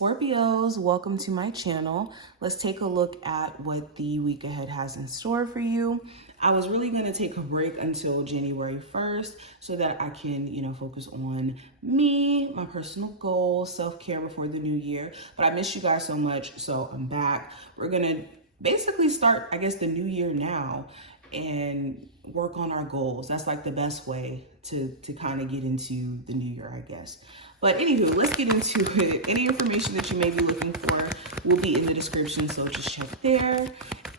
Scorpios, welcome to my channel. Let's take a look at what the week ahead has in store for you. I was really going to take a break until January 1st so that I can, focus on me, my personal goals, self-care before the new year. But I miss you guys so much, so I'm back. We're going to basically start, the new year now and work on our goals. That's like the best way to kind of get into the new year, I guess. But anywho, let's get into it. Any information that you may be looking for will be in the description, so just check there.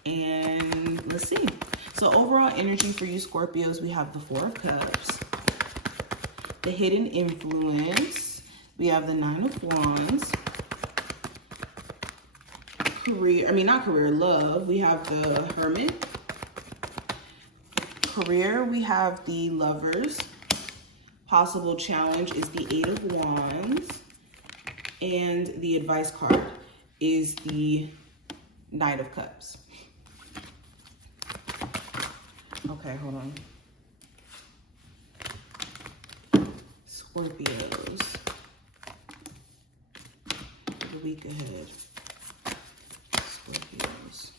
And let's see. So overall energy for you Scorpios, we have the Four of Cups, the Hidden Influence, we have the Nine of Wands, love, we have the Hermit. Career, we have the Lovers. Possible challenge is the Eight of Wands. And the advice card is the Knight of Cups. Okay, hold on. Scorpios. The week ahead. Scorpios.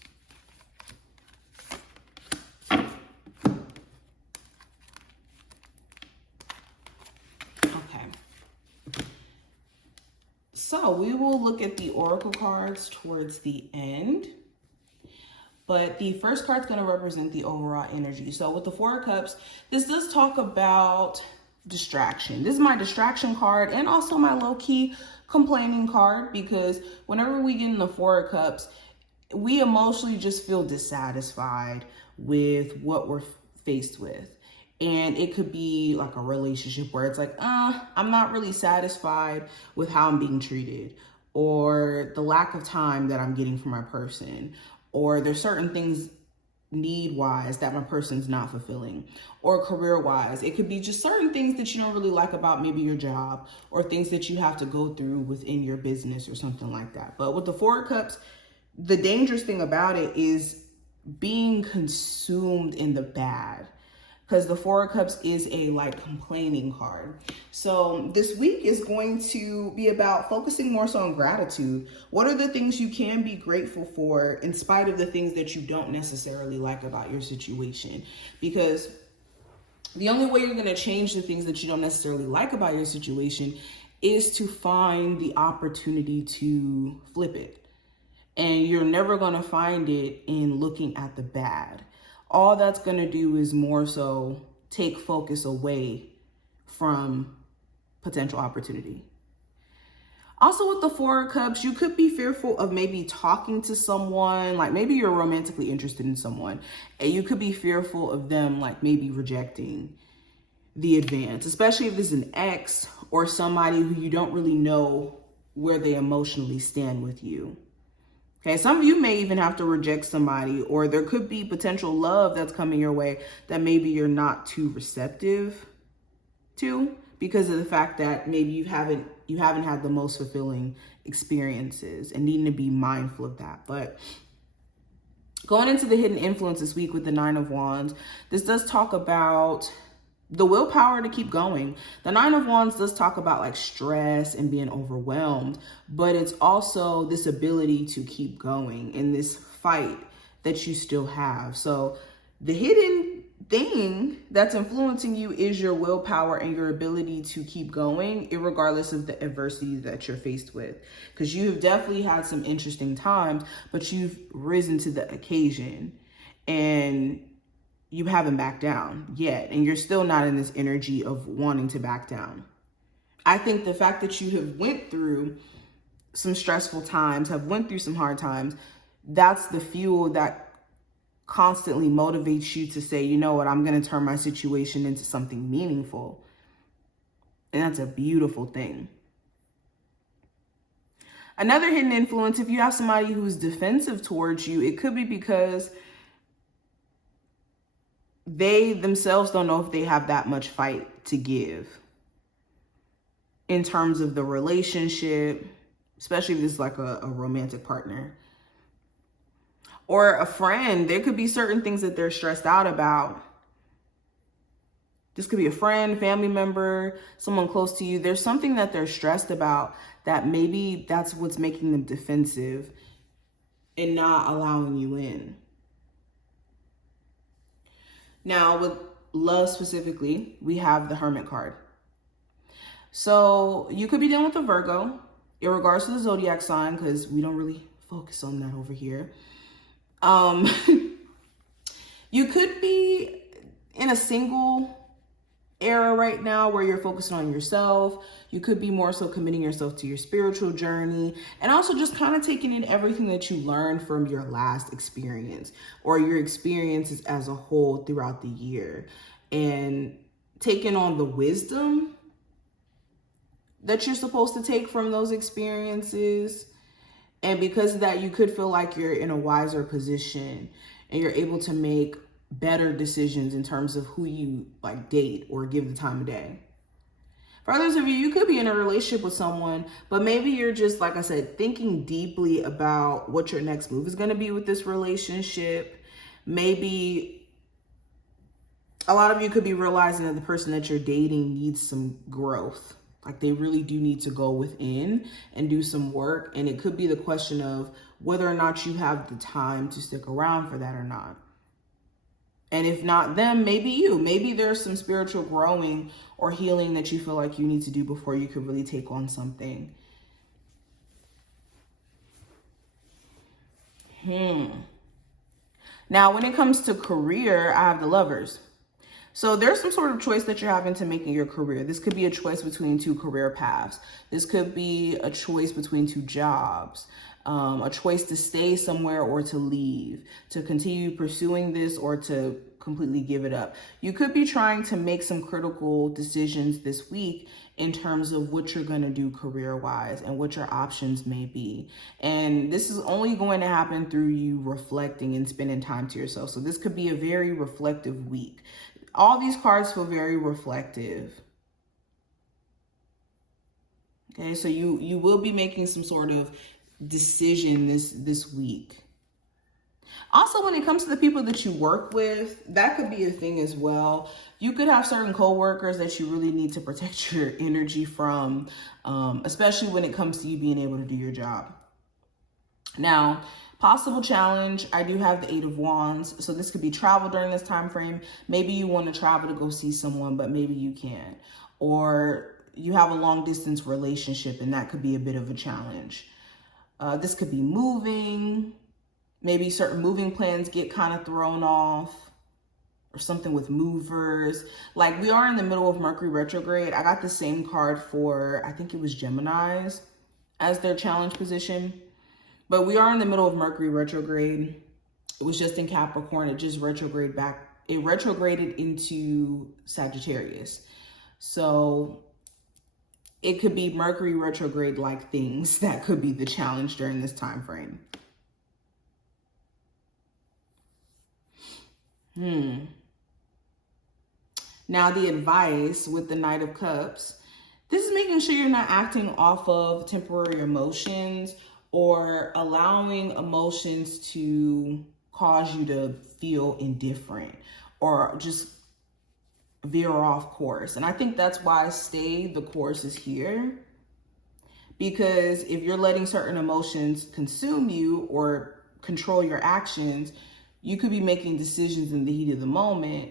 So we will look at the oracle cards towards the end, but the first card's going to represent the overall energy. So with the Four of Cups, this does talk about distraction. This is my distraction card and also my low-key complaining card, because whenever we get in the Four of Cups, we emotionally just feel dissatisfied with what we're faced with. And it could be like a relationship where it's like, I'm not really satisfied with how I'm being treated, or the lack of time that I'm getting from my person, or there's certain things need-wise that my person's not fulfilling, or career-wise. It could be just certain things that you don't really like about maybe your job, or things that you have to go through within your business or something like that. But with the Four of Cups, the dangerous thing about it is being consumed in the bad. Because the Four of Cups is a complaining card. So this week is going to be about focusing more so on gratitude. What are the things you can be grateful for in spite of the things that you don't necessarily like about your situation? Because the only way you're going to change the things that you don't necessarily like about your situation is to find the opportunity to flip it. And you're never going to find it in looking at the bad. All that's going to do is more so take focus away from potential opportunity. Also with the Four of Cups, you could be fearful of maybe talking to someone, like maybe you're romantically interested in someone, and you could be fearful of them maybe rejecting the advance, especially if it's an ex or somebody who you don't really know where they emotionally stand with you. Okay, some of you may even have to reject somebody, or there could be potential love that's coming your way that maybe you're not too receptive to, because of the fact that maybe you haven't had the most fulfilling experiences, and needing to be mindful of that. But going into the Hidden Influence this week with the Nine of Wands, this does talk about the willpower to keep going. The Nine of Wands does talk about stress and being overwhelmed, but it's also this ability to keep going in this fight that you still have. So the hidden thing that's influencing you is your willpower and your ability to keep going, regardless of the adversity that you're faced with. Because you have definitely had some interesting times, but you've risen to the occasion, and you haven't backed down yet, and you're still not in this energy of wanting to back down. I think the fact that you have went through some stressful times, have went through some hard times, that's the fuel that constantly motivates you to say, you know what, I'm going to turn my situation into something meaningful. And that's a beautiful thing. Another hidden influence, if you have somebody who's defensive towards you, it could be because they themselves don't know if they have that much fight to give in terms of the relationship, especially if it's a romantic partner or a friend. There could be certain things that they're stressed out about, This could be a friend, family member, someone close to you. There's something that they're stressed about that maybe that's what's making them defensive and not allowing you in. Now, with love specifically, we have the Hermit card. So you could be dealing with a Virgo in regards to the zodiac sign, because we don't really focus on that over here. You could be in a single era right now where you're focusing on yourself. You could be more so committing yourself to your spiritual journey, and also just kind of taking in everything that you learned from your last experience or your experiences as a whole throughout the year, and taking on the wisdom that you're supposed to take from those experiences. And because of that, you could feel like you're in a wiser position and you're able to make better decisions in terms of who you like date or give the time of day. For others of you, you could be in a relationship with someone, but maybe you're just, like I said, thinking deeply about what your next move is going to be with this relationship. Maybe a lot of you could be realizing that the person that you're dating needs some growth. Like they really do need to go within and do some work. And it could be the question of whether or not you have the time to stick around for that or not. And if not them, maybe you. Maybe there's some spiritual growing or healing that you feel like you need to do before you could really take on something. Now, when it comes to career, I have the Lovers. So there's some sort of choice that you're having to make in your career. This could be a choice between two career paths. This could be a choice between two jobs, a choice to stay somewhere or to leave, to continue pursuing this or to completely give it up. You could be trying to make some critical decisions this week in terms of what you're going to do career-wise and what your options may be. And this is only going to happen through you reflecting and spending time to yourself. So this could be a very reflective week. All these cards feel very reflective. Okay, so you will be making some sort of decision this week. Also, when it comes to the people that you work with, that could be a thing as well. You could have certain coworkers that you really need to protect your energy from, especially when it comes to you being able to do your job. Now, possible challenge, I do have the 8 of Wands. So this could be travel during this time frame. Maybe you want to travel to go see someone, but maybe you can't. Or you have a long distance relationship and that could be a bit of a challenge. This could be moving. Maybe certain moving plans get kind of thrown off, or something with movers. Like we are in the middle of Mercury retrograde. I got the same card for, I think it was Geminis as their challenge position. But we are in the middle of Mercury retrograde. It was just in Capricorn. It just retrograded back. It retrograded into Sagittarius. So it could be Mercury retrograde like things that could be the challenge during this time frame. Now the advice with the Knight of Cups, this is making sure you're not acting off of temporary emotions or allowing emotions to cause you to feel indifferent or just veer off course. And I think that's why stay the course is here. Because if you're letting certain emotions consume you or control your actions, you could be making decisions in the heat of the moment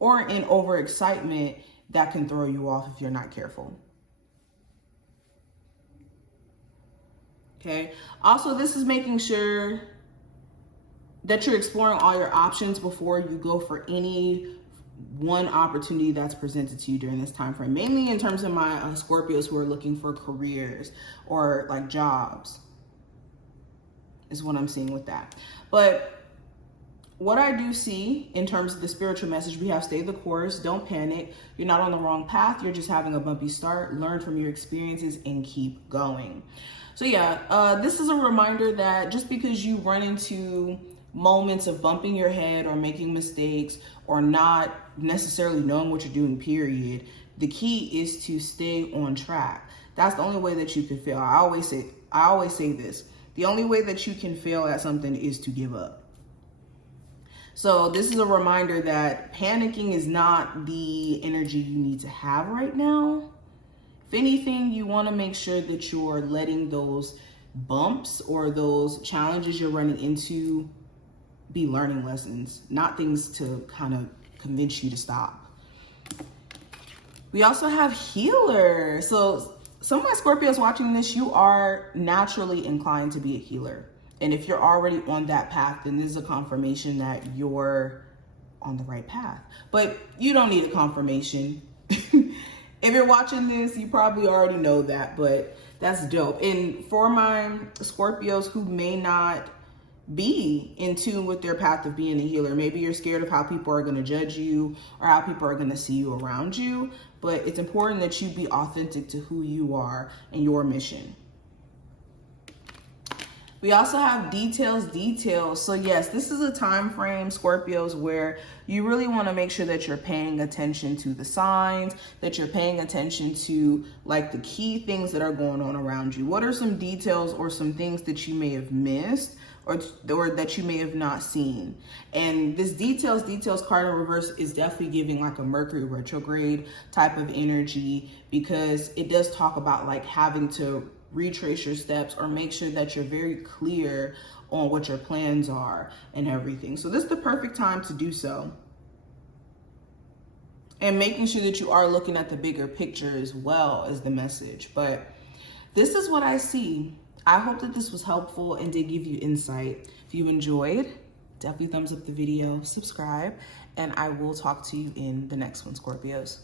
or in overexcitement that can throw you off if you're not careful. Okay. Also, this is making sure that you're exploring all your options before you go for any one opportunity that's presented to you during this time frame. Mainly in terms of my Scorpios who are looking for careers or like jobs is what I'm seeing with that. But what I do see in terms of the spiritual message, we have stay the course, don't panic. You're not on the wrong path. You're just having a bumpy start. Learn from your experiences and keep going. So yeah, this is a reminder that just because you run into moments of bumping your head or making mistakes or not necessarily knowing what you're doing, period, the key is to stay on track. That's the only way that you can fail. I always say this. The only way that you can fail at something is to give up. So this is a reminder that panicking is not the energy you need to have right now. If anything, you want to make sure that you're letting those bumps or those challenges you're running into be learning lessons, not things to kind of convince you to stop. We also have healer. So some of my Scorpios watching this, you are naturally inclined to be a healer. And if you're already on that path, then this is a confirmation that you're on the right path. But you don't need a confirmation. If you're watching this, you probably already know that, but that's dope. And for my Scorpios who may not be in tune with their path of being a healer, maybe you're scared of how people are going to judge you or how people are going to see you around you, but it's important that you be authentic to who you are and your mission. We also have details. So yes, this is a time frame, Scorpios, where you really want to make sure that you're paying attention to the signs, that you're paying attention to like the key things that are going on around you. What are some details or some things that you may have missed or that you may have not seen? And this details card in reverse is definitely giving like a Mercury retrograde type of energy, because it does talk about like having to retrace your steps or make sure that you're very clear on what your plans are and everything. So this is the perfect time to do so. And making sure that you are looking at the bigger picture as well as the message. But this is what I see. I hope that this was helpful and did give you insight. If you enjoyed, definitely thumbs up the video, subscribe, and I will talk to you in the next one, Scorpios.